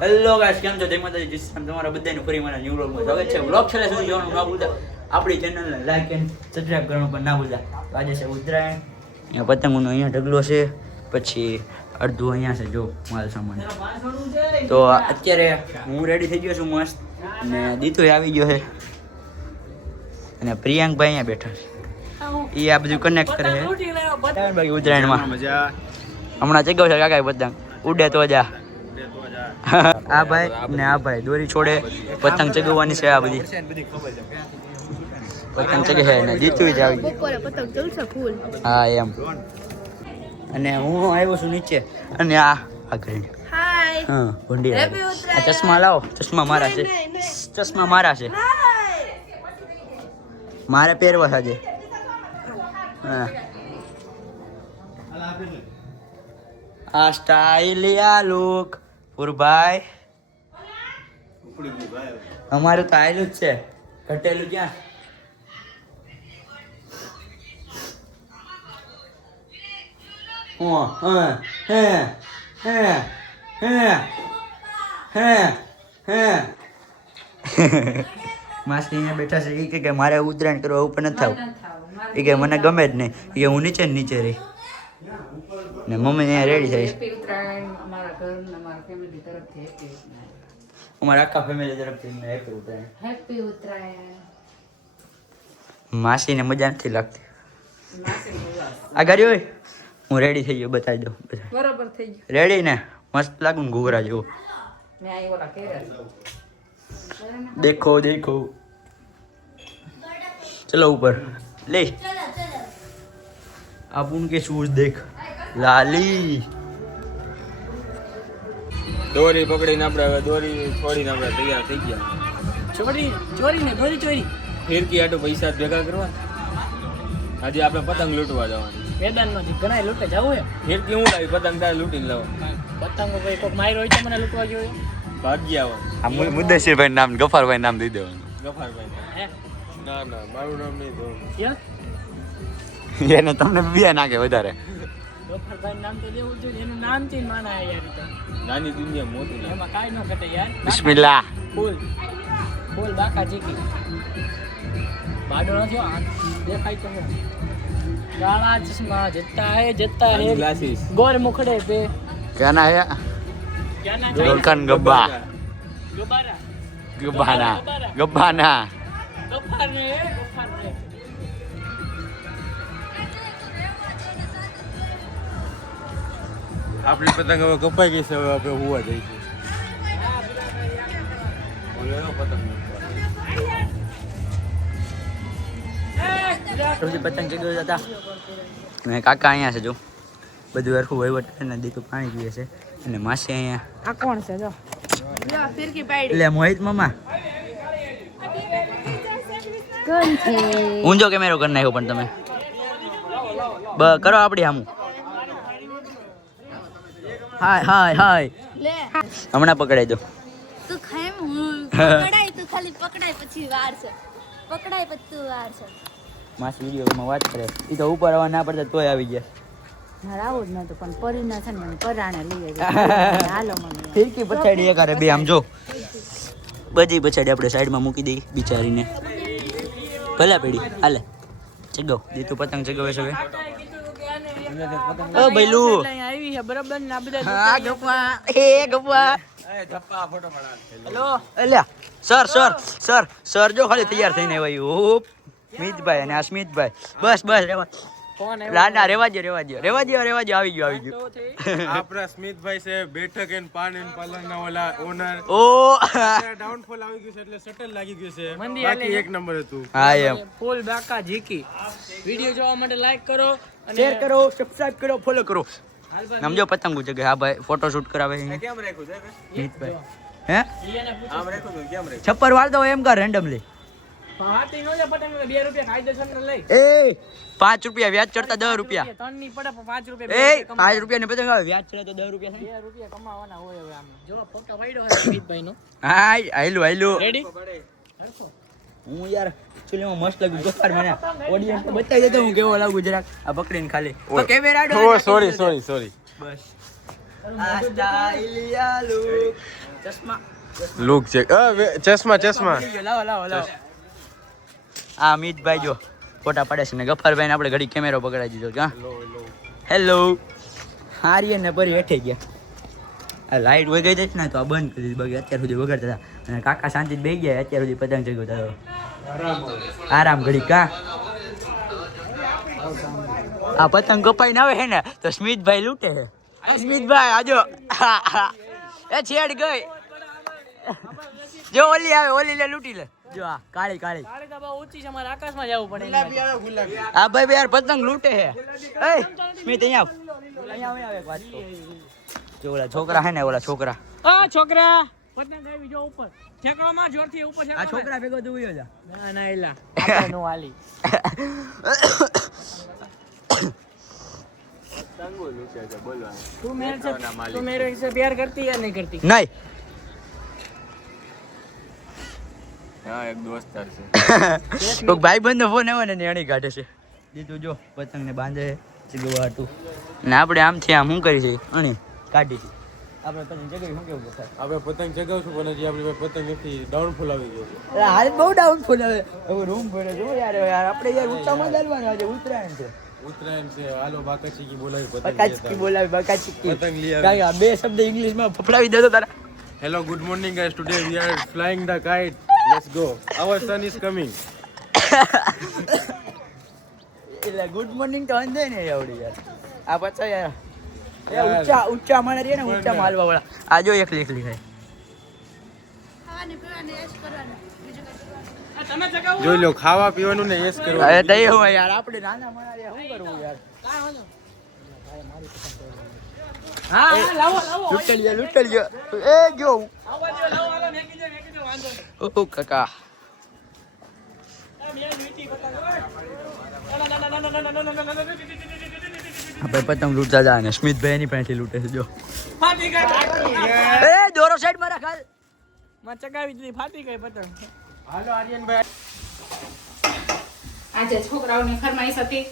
Hello guys, કેમ છો? જય માતાજી. જીસમ તમારા બધાનું ફરી મારા ન્યુ વ્લોગમાં સ્વાગત છે. વ્લોગ છેલ્લે સુધી જોવાનું ના ભૂલતા. આપણી ચેનલને લાઈક એન્ડ સબસ્ક્રાઇબ કરવાનું પણ ના ભૂલતા. આજે છે ઉત્તરાયણ. અહીંયા પતંગોનો અહીંયા ઢગલો છે, પછી અડધું અહીંયા છે જો માલ સામાન. તો અત્યારે હું રેડી થઈ ગયો છું મસ્ત, અને દીતુય આવી ગયો છે, અને પ્રિયાંકભાઈ અહીંયા બેઠા છે. એ આ બધું કનેક્ટ કરે છે બાકી ઉત્તરાયણમાં મજા. હમણાં ચગાવ છે કાકા પતંગ ઉડે તો જા. આ ભાઈ ને આ ભાઈ દોરી છોડે, પતંગ ચગાવવાની છે. આ બધી પતંગ ચગે છે ને જીતું જ આવી હા એમ. અને હું આવ્યો છું નીચે, અને આ આગળ હા ભંડી આ ચશ્મા લાવો. ચશ્મા મારા છે, ચશ્મા મારા છે, મારે પહેરવા સાજે. હા આ સ્ટાઇલિયા લુક પુરભાઈ અમારું તો આયેલું જ છે, ઘટેલું ક્યાં? માસી અહીંયા બેઠા છે. એ કે મારે ઉત્તરાયણ કરવા ઉપર નથી થવું. એ કે મને ગમે જ નહીં. એ કે હું નીચે ને નીચે રહી. ને મમ્મી અહીંયા રેડી થઈ. અમારા આખા ફેમિલી તરફથી હેપી ઉત્તરાયણ. હેપી ઉત્તરાયણ. માસીને મજા નથી લાગતી. આ ગાડી હોય હું રેડી થઈ ગયો, બતાવી દઉં. બરાબર થઈ ગયું. રેડી ને મસ્ત લાગુ ને ઘૂઘરા જેવું. દેખો દેખો. ચલો ઉપર લે. आप उनके शूज देख लाली. દોરી પકડીને આપણે હવે દોરી છોડીને આપણે તૈયાર થઈ ગયા. ચોરી ને દોરી ચોરી ફિરકી આટો પૈસા ભેગા કરવા. આજે આપણે પતંગ લૂંટવા જવાનું. મેદાનમાંથી ઘણા લૂંટે જવું હે. ફિરકી હું લાવી, પતંગ તારે લૂંટીને લાવો. પતંગો ભાઈ કોઈક માર્યો હોય તો મને લૂંટવા ગયો. ભાગ્યા આવે. આ મુદ્દેશીરભાઈ નામ, ગફારભાઈ નામ દઈ દેવાનું. ગફારભાઈ ના ના મારું નામ નહીં દો. એને તમને બે નાખે વધારે. ગફારભાઈ નામ તો લેવું જોઈએ. એનું નામ થી માના યાર. નાની દુનિયા મોટી ના. એમાં કાઈ ન ઘટે યાર. બિસ્મિલ્લાહ. ફૂલ બાકા જીકી. બાડો નથી આ દેખાય તો હું. કાળા ચશ્મા જતા હે ગ્લાસીસ ગોર મુખડે पे क्या ना है गोलकन गब्बा ગબારા गब्बाना गब्बाना. ગફાર ને આપણી પતંગ હવે કપાઈ ગઈ છે. હવે આપણે હોવા જઈશું. પતંગ ચગાવ હતા. અને કાકા અહીંયા છે જો, બધું હરખું વહીવટ કરીને દીકું પાણી પીએ છે. અને માસી અહીંયા. આ કોણ છે જો ફિરકી પાડી એટલે મોહિત મામા ઊંજો કેમેરો કરી નાખ્યો પણ તમે કરો આપડી સામું. હાય હાય હાય. હમણાં પકડાઈ દો. તું ખાય પકડાય, તું ખાલી પકડાય પછી વાર છે. પકડાય પછી વાર છે. માસી વિડીયોમાં વાત કરે. એ તો ઉપર આવવા ના પડતા તોય આવી ગયા. મારે આવું જ નતું પણ પરીના છે ને મને પરાણે લઈ હાલો મને ફિરકી પછાડી એકારે બે આમ જો. બધી પછાડી આપણે સાઈડમાં મૂકી દઈ બિચારીને. ભલા પેડી હાલે ચગાવ. દીતું પતંગ ચગાવે છે હવે. ઓ બૈલું આવી છે બરાબર ને આ બધા હા ગપ્પા એ ગપ્પા. હેલો અલ્યા સર સર સર સર જો ખાલી તૈયાર થઈને આવ્યો. ઓપ સ્મિતભાઈ અને આ સ્મિતભાઈ. બસ બસ રેવા. કોણ ના રેવા દો રેવા દો રેવા દો રેવા દો. આવી ગયો આવી ગયો. આપણા સ્મિતભાઈ છે બેઠક એન્ડ પાન એન્ડ પાર્લરના ઓલા ઓનર. ઓ ડાઉનફોલ આવી ગયું છે એટલે શટલ લાગી ગયું છે. મંદી બાકી એક નંબર હતું. હા એમ. ફૂલ બાકા જીકી. વિડિયો જોવા માટે લાઈક કરો અને શેર કરો, સબસ્ક્રાઇબ કરો, ફોલો કરો. સમજો પતંગો છે કે હા ભાઈ ફોટો શૂટ કરાવે છે કેમ રાખ્યું છે સ્મિતભાઈ. હે ઈયાને પૂછો આમ રાખ્યું તો કેમ રાખ્યું? છપ્પર વાળ દો એમ કર રેન્ડમલી. હાથી નો જા પતંગ 2 રૂપિયા કાયદેસર ને લઈ. એ 5 રૂપિયા વ્યાજ ચડતા 10 રૂપિયા. 3 ની પડે પણ 5 રૂપિયા. એ 5 રૂપિયા ને પતંગ આવે વ્યાજ ચડે તો 10 રૂપિયા. 2 રૂપિયા કમાવાના હોય હવે આમ. જો ફોટો વાડ્યો છે સ્મિતભાઈ નો. હા આયલું આયલું. રેડી હું યાર એકચ્યુઅલી મસ્ત લાગ્યું. ગફાર મને ઓડિયન્સ ને બતાવી દેતો હું કેવો લાગુ જરાક. આ પકડીને ખાલી તો કેમેરા ઓ સોરી બસ ચશ્મા લુક છે ચશ્મા ચશ્મા લાવો લાવો લાવો આ અમિતભાઈ જો ફોટા પાડે છે ને ગફ્ફરભાઈને આપણે ઘડી કેમેરો પકડાઈ દીધો ક્યાં હેલો હારિયન ને પરી હેઠે ગયા આ લાઈટ વગાઈ દે ને તો આ બંધ કરી દીધી બાકી અત્યાર સુધી વગાડતા હતા અને કાકા શાંતિથી બેસી ગયા અત્યાર સુધી પતંગ ચગાવતા હતા આરામ ઘડી કા આ પતંગ કપાઈ ના આવે છે ને તો સ્મિતભાઈ લૂંટે છે સ્મિતભાઈ આજો એ છેડ ગઈ જો ઓલી આવે ઓલી લે લૂંટી લે જો આ કાળી કાળી આ ભાઈ યાર પતંગ લૂંટે છે એ સ્મિત અહીંયા આવ એક વાત કહું જો ઓલા છોકરા હે ને ઓલા છોકરા છોકરા પતંગ આવી જો ઉપર ઠેકવામાં જોરથી ઉપર આ છોકરા ભેગો તું વયો જા ના એલા આપણે નો હાલી तू मेरे से प्यार करती या नहीं करती નહીં हाँ एक दोस्त है કોઈક ભાઈ બંધ ફોન આવ્યો ને એની કાઢે છે દીધું જો પતંગ ને બાંધે છે ગવા હતું ને આપણે આમથી આમ શું કરી છે અણી કાઢી છે આપણે પતંગ જગાવી શું કેવું બતા આપણે પતંગ ચગાવશું પણ હજી આપણી પાસે પતંગ નથી ડાઉનફોલ આવી ગયો છે હાલ બહુ ડાઉનફોલ આવે હવે રૂમ ભરે જો યાર આપણે યાર ઊંચામાં ચાલવાનું આજે ઉત્તરાયણ છે ઉત્તરાયણ છે હાલો બાકાચીકી બોલાવી બકાચકી બોલાવી બકાચકી પતંગ લઈ આવી. કાકા બે શબ્દ ઇંગ્લિશમાં ફફડાવી દેતો તારા hello good morning guys today we are flying the kite let's go our sun is coming એટલે ગુડ મોર્નિંગ તો અંધે ને આવડી યાર આ પાછા યાર ઊંચા ઊંચા માણે રે ને ઊંચા માલવા વાળા આ જો એકલી એકલી થાય ખાવાની પીવાની એશ કરવાનું બીજું કઈ જોઈ લો ખાવા પીવાનું ને એસ અરે કરવાનું તઈ હોય યાર આપણે નાના માણા રે શું કરવું યાર हाँ लाओ लाओ લૂંટલિયો એ જો ઓ કાકા આપણે પતંગ લૂંટતા હતા અને સ્મિતભાઈ એની પાસેથી લૂંટે છે જો એ દોરો સાઈડ માં રાખ હાલ. मैं चगावी दी फाटी गई पतंग હાલો આર્યનભાઈ આજે છોકરાઓની ફરમાઈશ હતી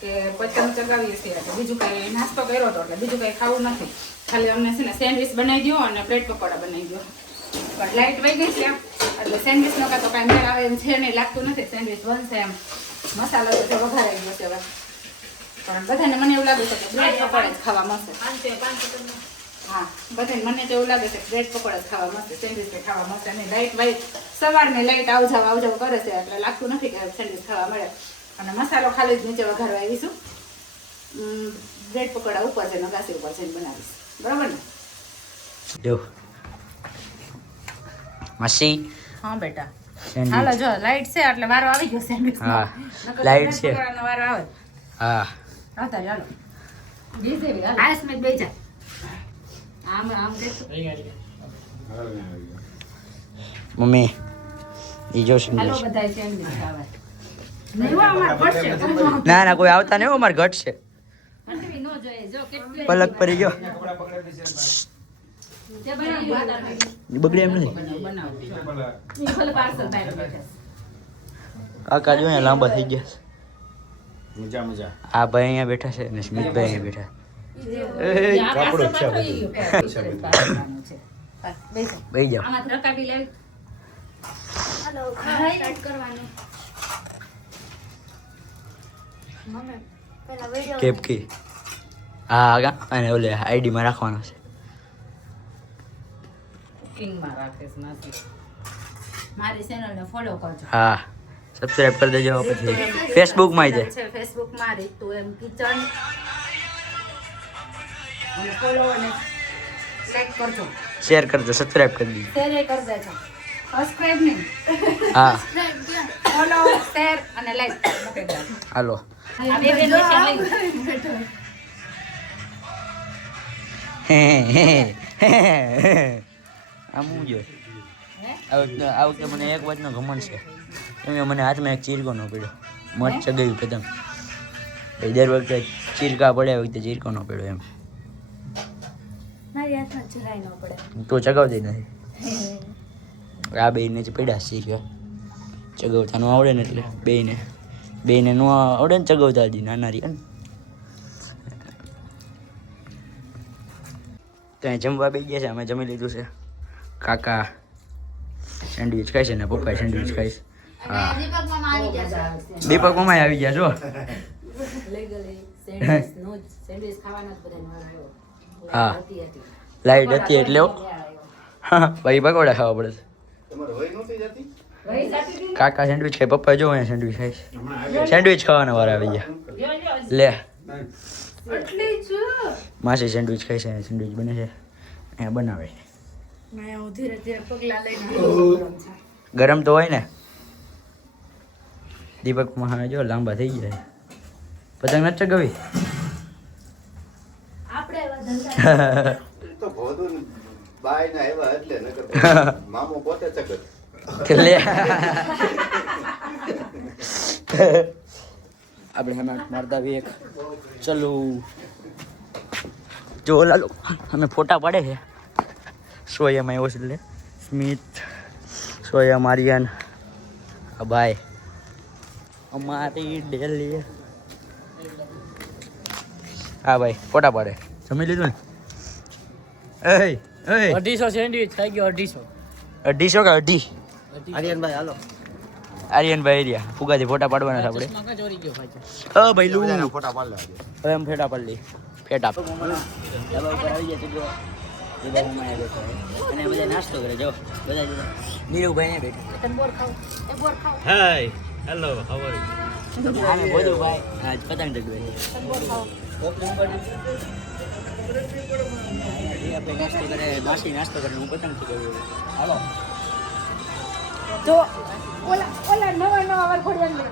કે પતંગ ચગાવીએ છીએ એટલે બીજું કઈ નાસ્તો કર્યો હતો એટલે બીજું કઈ ખાવું નથી ખાલી અમને છે ને સેન્ડવિચ બનાવી દો અને બ્રેડ પકોડા બનાવી દો પણ લાઈટ વહી ગઈ છે એટલે સેન્ડવિચનો કાં તો કાંઈ મેળ આવે એમ છે નહીં લાગતું નથી સેન્ડવિચ બનશે એમ મસાલો તો વઘારાઈ ગયો છે હવે પણ બધાને મને એવું લાગે છે કે બ્રેડ પકોડા જ ખાવા મળશે હા બધાને મને તો એવું લાગે છે કે બ્રેડ પકોડા જ ખાવા મળશે સેન્ડવિચ તો ખાવા મળશે નહીં લાઈટ વાઈ સવારની લાઈટ આવ જાવ કરે છે એટલે લાગતું નથી કે સેન્ડવિચ ખાવા મળે અને મસાલો ખાલી જ નીચે વઘારવા આવીશું બ્રેડ પકોડા ઉપર છે નગાસી ઉપર છે બનાવીશ બરાબર ને જો માસી હા બેટા સેન્ડવિચ. હાલો જો લાઈટ છે એટલે વારો આવી ગયો સેન્ડવિચ હા, લાઈટ છે. વારો આવે હા આવતા ચાલો આ સ્મિત બેજા આમ આમ દેખો મમ્મી ઈ જો હાલો સિંગલ બધાય સેન્ડવિચ ખાવા નહીં હો અમાર ઘટશે ના ના કોઈ આવતા નહીં હો, અમારે ઘટ છે ઘટવી ન જોઈએ જો કેટલી પલક પડી ગયો જે બનાવી ઈ બગડે એમ નથી બનાવ ઈ ભલે પાર્સલ બાય બેઠા કાકા જો અહીંયા લાંબા થઈ ગયા છે. મજા મજા આ ભાઈ અહીંયા બેઠા છે અને સ્મિતભાઈ અહીંયા બેઠા કાપડો છે બેહી જાઓ આમાં રકાબી લેવી હાલો સ્ટાર્ટ કરવાનું મમ્મી પેલા વિડિયો કેપકી હા આગા અને ઓલે આઈડી માં રાખવાનો છે કિંગમાં રાખીશ માસી મારી ચેનલને ફોલો કરજો હા સબસ્ક્રાઇબ કરી દેજો પછી ફેસબુક માં આવી છે ફેસબુક માં રીતુ એમ કિચન અને ફોલો અને લાઈક કરજો જાય શેર કરજો સબસ્ક્રાઇબ કરી દેજો શેર કરી દેજો સબસ્ક્રાઇબ નહીં હા ફોલો શેર અને લાઈક મૂકી દેજો હાલો આ બે બેન વિશે લઈ આમ હું જો આ વખતે મને એક વાતનો ઘમંડ છે એમ મને હાથમાં એક ચીરકો ન પડ્યો મત ચગાવ્યું પતંગ એ દર વખતે ચીરકા પડે એ વખતે ચીરકો ન પડ્યો એમ મારી હાથમાં જરાય ન પડે તો ચગાવતી નથી આ બેને જ પડ્યા શીખ્યો ચગાવતા ન આવડે ને એટલે બેને ન આવડે ને ચગાવતા હજી નાના રહ્યા ને તો અહીં જમવા બેસી ગયા છે, અમે જમી લીધું છે. કાકા સેન્ડવિચ ખાય છે ને પપ્પાએ સેન્ડવિચ ખાય છે. હા દીપક મામા આવી ગયા છે. દીપક મમ્મા આવી ગયા છો. હા લાઈટ હતી એટલે ભાઈ પકોડા ખાવા પડે છે. કાકા સેન્ડવિચ ખાય, પપ્પા જો અહીંયા સેન્ડવિચ ખાય છે. સેન્ડવિચ ખાવાના વાર આવી ગયા. લે માસી સેન્ડવિચ ખાય છે, સેન્ડવિચ બને છે અહીંયા બનાવે. ગરમ તો હોય ને. દીપક મહા જો લાંબા થઈ ગયા. પતંગ નથી ચગાવી. તો ભોદું બાય ના આવ્યા એટલે નકર મામો પોતે ચગત. લે આપણે હમણાં મારતા બી એક ચલો જો ઓલા લોકો અમે ફોટા પાડે છે. સોયમ આવ્યો છે એટલે સ્મિત, સોયમ, આર્યન, ભાઈ અમારી ડેલી. હા ભાઈ ફોટા પાડે. જમી લીધું ને? એ 250 સેન્ડવિચ થઈ ગયો. 250 કે 2.5? આર્યનભાઈ હાલો. આર્યનભાઈ એરિયા ફુગાથી ફોટા પાડવાના છે આપણે. ચશ્મા ચોરી ગયો ભાઈ. હા ભાઈ લુ ફોટા પાડ લે. હવે એમ ફેટા પાડી લઈ. ફેટા અને બધા નાસ્તો કરે. જો બધા નીરુભાઈ ને બેઠા. હાય હેલો હાઉ આર આમે બોલું ભાઈ આજ પતંગ ચગવે છે. આપણે નાસ્તો કરે, માસી નાસ્તો કરે, હું પતંગ ચગાવું. હાલો તો ઓલા નવા વરઘોડિયા લઈ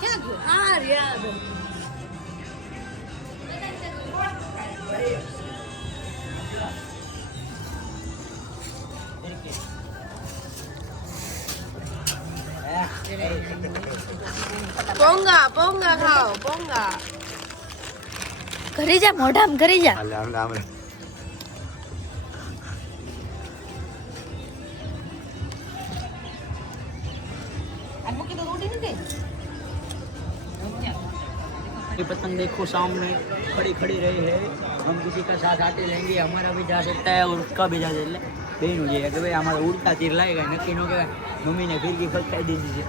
ક્યાં ગયો? આ યાર પોંગા ખાઓ પોંગા. કરી જા મોઢામાં કરી જા. હાલે આમ આમ ये पतंग देखो सामने खड़ी खड़ी रही है. हम किसी का साथ आते रहेंगे, हमारा भी जा सकता है और उसका भी जा सकता है. બેનું છે કે ભાઈ અમારે ઉડતા તીર લાગે નક્કી ન કહેવાય. મમ્મીને ફિરકી ફટકાઈ દીધી છે.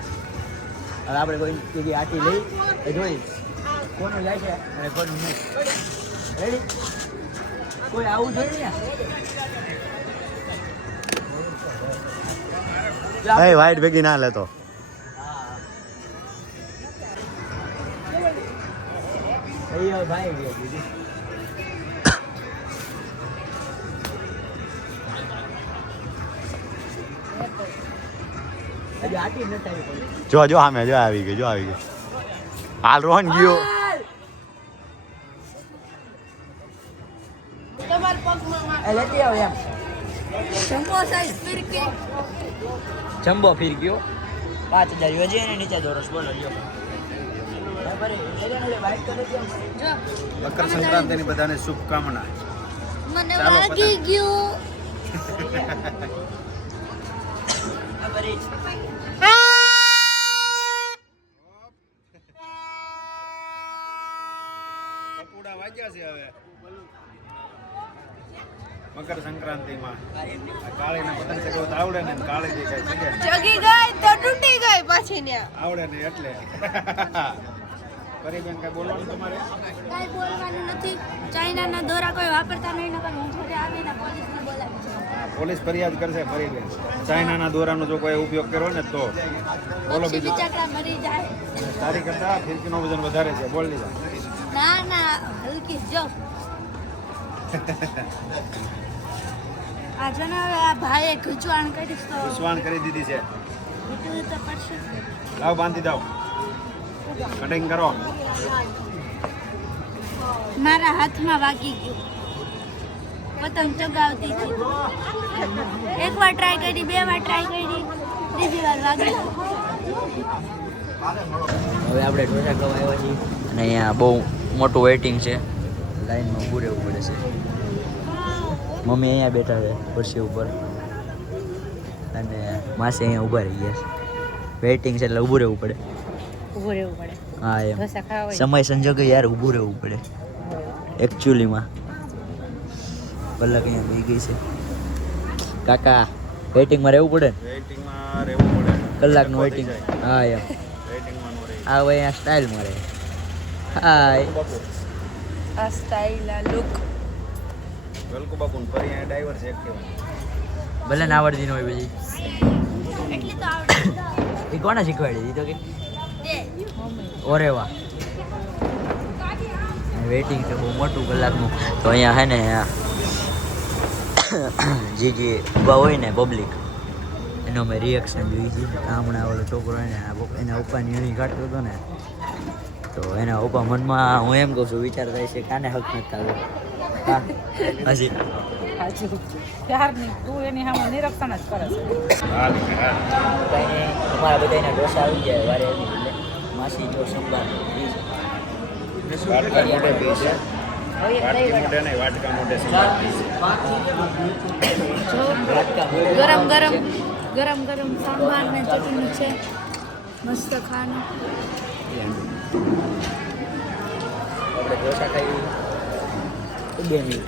હવે આપણે કોઈ બીજી આટી લઈ એ જોઈ કોનું જાય છે અને કોનું નહીં. રેડી? કોઈ આવું જોઈએ ને. એ વાઈટ ભેગી ના લેતો. ભાઈ દીદી હજી આટી નથી આવી પડી. જો જો સામે જો આવી ગઈ, જો આવી ગઈ. હાલ રોહન ગયો. લેતી આવો એમ. જમ્બો સાઈઝ ફિરકી. જમ્બો ફીર ગયો 5000 હજી એને નીચે દોરસ બોલો લ્યો. મકર સંક્રાંતિની બધાને શુભકામના. મને વાગી ગયું. કપૂડા વાગ્યા છે હવે મકર સંક્રાંતિમાં. કાળીને પતંગ ચગાવતા આવડે ને, કાળી જે કઈ ચગે જગી ગઈ તો તૂટી ગઈ પછી ને આવડે ને એટલે. કરીબેન કઈ બોલવાનું તમારે? કાઈ બોલવાનું નથી. ચાઇનાના દોરા કોઈ વાપરતા નહીં, નકર હું ઘરે આવીને પોલીસને બોલાવી દઉં. પોલીસ ફરિયાદ કરશે કરીબેન. ચાઇનાના દોરાનો જો કોઈ ઉપયોગ કર્યો ને તો બોલો પછી બીજું. બિચારા મરી જાય. તારી કરતા ફિરકીનું વજન વધારે છે. બોલ લીધા. ના ના હલકી જો. આ જો ને હવે આ ભાઈએ ખીચવાણ કરીશ તો વિશ્વાન કરી દીધી છે. વીટવું તો પડશે. લાવ બાંધી દો. કટિંગ કરો. મારા હાથમાં વાગી ગયું. પતંગ ચગાવતી હતી. એકવાર ટ્રાય કરી, 2 વાર ટ્રાય કરી, ત્રીજી વાર વાગી ગયું. હવે આપણે ઢોસા ખાવા આવ્યા છીએ અને અહીંયા બહુ મોટું વેઇટિંગ છે. લાઈનમાં ઊભું રહેવું પડે છે. મમ્મી અહીંયા બેઠા છે ખુરશી ઉપર અને માસી અહીંયા ઊભા રહી ગયા છે. વેઇટિંગ છે એટલે ઊભું રહેવું પડે. ઊભું રહેવું પડે. હા એમ ઢોસા ખાવા હોય. સમય સંજોગે યાર ઊભું રહેવું પડે એકચ્યુઅલીમાં. કલાક અહીંયા થઈ ગઈ છે કાકા વેઇટિંગમાં રહેવું પડે ને વેઇટિંગમાં રહેવું પડે કલાકનું વેઇટિંગ હા એમ વેઇટિંગમાં નો રહે આ હવે અહીંયા સ્ટાઇલમાં રહે હાય આ સ્ટાઇલ આ લુક વેલકુ બાપુ ને ફરી અહીંયા ડ્રાઈવર છે એક્ટિવા ભલે ના આવડતી ન હોય પછી એટલી તો આવડે એ કોને શીખવાડી દીધો કે તે ઓરે વાહ વેઇટિંગ છે બહુ મોટું કલાકનું તો અહીંયા હે ને જે ઊભા હોય ને પબ્લિક એનો અમે રિએક્શન જોઈ છે હમણાં ઓલો છોકરો એને એના પપ્પાની અણી કાઢતો હતો ને તો એના પપ્પા મનમાં હું એમ કહું છું વિચાર થાય છે કાને હક નથી થતો હા હજી ત્યારની તું એની સામે નિરીક્ષણ જ કરે છે અમારા બધા એના ઢોસા આવી જાય વારે આવી એટલે માસી જો સંભાળ વાટકા મોઢે પી છે વાટકી મોઢે નહીં વાટકા મોઢે છે ગરમ ગરમ ગરમ ગરમ સાંભાર ને ચટણી છે મસ્ત ખાનું આપણે ઢોસા ખાઈ 2 મિનિટ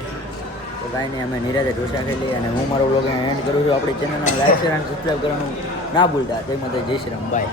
તો કાંઈ નહીં અમે નિરાતે ઢોસા ખાઈ લઈએ અને હું મારો બ્લોગ એન્ડ કરું છું. આપણી ચેનલને લાઈક શેર અને સબસ્ક્રાઈબ કરવાનું ના ભૂલતા. જય માતા જય શ્રી રામ. બાય.